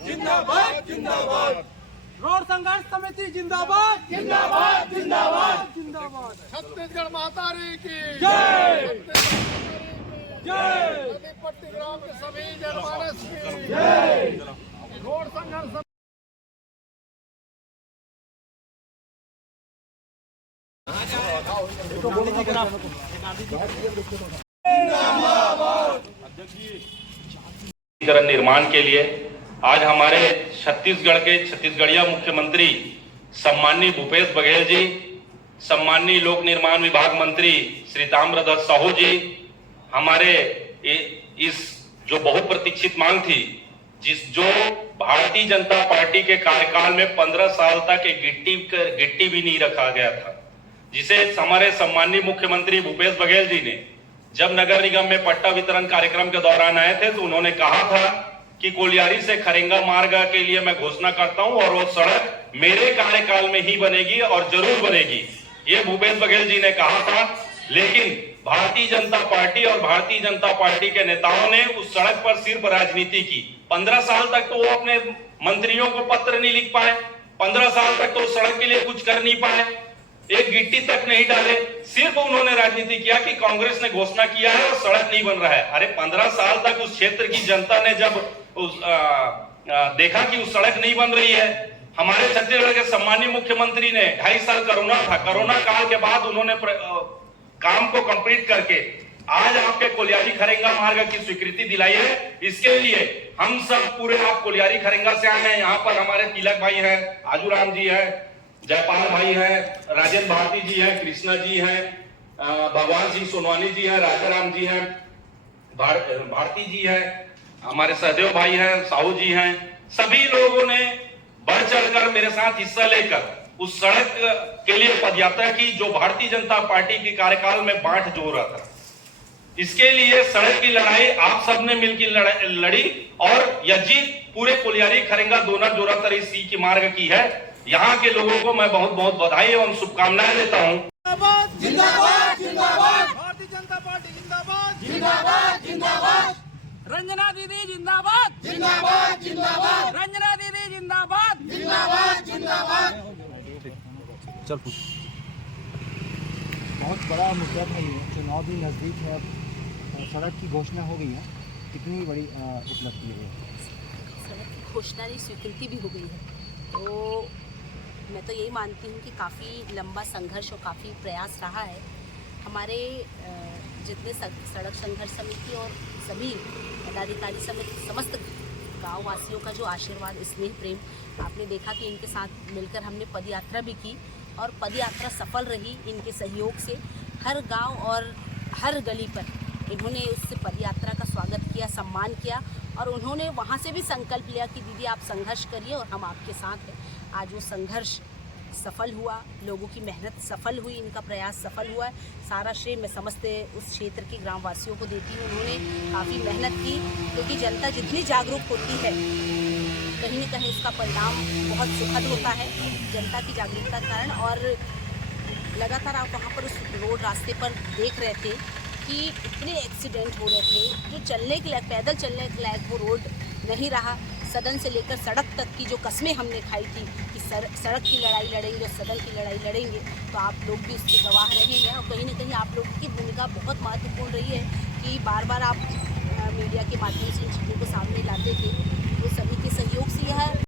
जिंदाबाद जिंदाबाद रोड संघर्ष समिति जिंदाबाद जिंदाबाद जिंदाबाद जिंदाबाद छत्तीसगढ़ महातारी की जय जय नदीपट्टी ग्राम के सभी जनमानस की जय रोड संघर्ष निर्माण के लिए आज हमारे छत्तीसगढ़ के छत्तीसगढ़िया मुख्यमंत्री सम्माननीय भूपेश बघेल जी, सम्माननीय लोक निर्माण विभाग मंत्री श्री ताम्रध्वज साहू जी, हमारे इस जो बहुप्रतीक्षित मांग थी, जो भारतीय जनता पार्टी के कार्यकाल में 15 साल तक एक गिट्टी भी नहीं रखा गया था, जिसे हमारे सम्माननीय मुख्यमंत्री भूपेश बघेल जी ने जब नगर निगम में पट्टा वितरण कार्यक्रम के दौरान आए थे तो उन्होंने कहा था कि कोलियारी से खरेंगा मार्ग के लिए मैं घोषणा करता हूं और वो सड़क मेरे कार्यकाल में ही बनेगी और जरूर बनेगी, ये भूपेश बघेल जी ने कहा था। लेकिन भारतीय जनता पार्टी और भारतीय जनता पार्टी के नेताओं ने उस सड़क पर सिर्फ राजनीति की। 15 साल तक तो वो अपने मंत्रियों को पत्र नहीं लिख पाए, 15 साल तक तो उस सड़क के लिए कुछ कर नहीं पाए, एक गिट्टी तक नहीं डाले, सिर्फ उन्होंने राजनीति किया कि कांग्रेस ने घोषणा किया है और सड़क नहीं बन रहा है। अरे 15 साल तक उस क्षेत्र की जनता ने जब देखा कि उस सड़क नहीं बन रही है, हमारे छत्तीसगढ़ के सम्माननीय मुख्यमंत्री ने 2.5 साल कोरोना था, कोरोना काल के बाद उन्होंने काम को कंप्लीट करके आज आपके कोलियारी खरेंगा मार्ग की स्वीकृति दिलाई है। इसके लिए हम सब पूरे आप कोलियारी खरेंगा से आए हैं। यहाँ पर हमारे तिलक भाई हैं, आजूराम जी हैं, जयपाल भाई हैं, राजेंद्र भारती जी हैं, कृष्णा जी हैं, भगवान सिंह सोनवानी जी हैं, राजाराम जी हैं, भारती जी हैं, हमारे सहदेव भाई हैं, साहू जी हैं। सभी लोगों ने बढ़ चढ़कर मेरे साथ हिस्सा लेकर उस सड़क के लिए पदयात्रा की जो भारतीय जनता पार्टी के कार्यकाल में बांट जो रहा था। इसके लिए सड़क की लड़ाई आप सबने मिलकर लड़ी और यह जीत पूरे कोलियारी खरेंगा दोना जोरा तरी सी की मार्ग की है। यहाँ के लोगों को मैं बहुत बहुत बधाई और शुभकामनाएं देता हूँ। जिंदाबाद जिंदाबाद भारतीय जनता पार्टी जिंदाबाद जिंदाबाद जिंदाबाद रंजना दीदी जिंदाबाद जिंदाबाद जिंदाबाद रंजना दीदी जिंदाबाद जिंदाबाद जिंदाबाद। चल बहुत बड़ा मुद्दा था ये, चुनाव भी नज़दीक है, सड़क की घोषणा हो गई है, कितनी बड़ी उपलब्धि है? सड़क की घोषणा नहीं, स्वीकृति भी हो गई है। तो मैं तो यही मानती हूँ कि काफ़ी लंबा संघर्ष और काफ़ी प्रयास रहा है। हमारे जितने सड़क संघर्ष समिति और सभी पदाधिकारी समिति समस्त गाँव वासियों का जो आशीर्वाद, स्नेह, प्रेम, आपने देखा कि इनके साथ मिलकर हमने पदयात्रा भी की और पदयात्रा सफल रही। इनके सहयोग से हर गांव और हर गली पर इन्होंने उससे पदयात्रा का स्वागत किया, सम्मान किया और उन्होंने वहां से भी संकल्प लिया कि दीदी आप संघर्ष करिए और हम आपके साथ हैं। आज वो संघर्ष सफल हुआ, लोगों की मेहनत सफल हुई, इनका प्रयास सफल हुआ है। सारा श्रेय मैं समस्त उस क्षेत्र के ग्रामवासियों को देती हूँ। उन्होंने काफ़ी मेहनत की, क्योंकि जनता जितनी जागरूक होती है कहीं न कहीं उसका परिणाम बहुत सुखद होता है, जनता की जागरूकता के कारण। और लगातार आप वहाँ पर उस रोड रास्ते पर देख रहे थे कि इतने एक्सीडेंट हो रहे थे, जो चलने के लायक, पैदल चलने के लायक वो रोड नहीं रहा। सदन से लेकर सड़क तक की जो कस्में हमने खाई थी कि सड़क की लड़ाई लड़ेंगे और सदन की लड़ाई लड़ेंगे, तो आप लोग भी उसके गवाह रहे हैं। और कहीं ना कहीं आप लोगों की भूमिका बहुत महत्वपूर्ण रही है कि बार बार आप मीडिया के माध्यम से इन चीज़ों को सामने लाते थे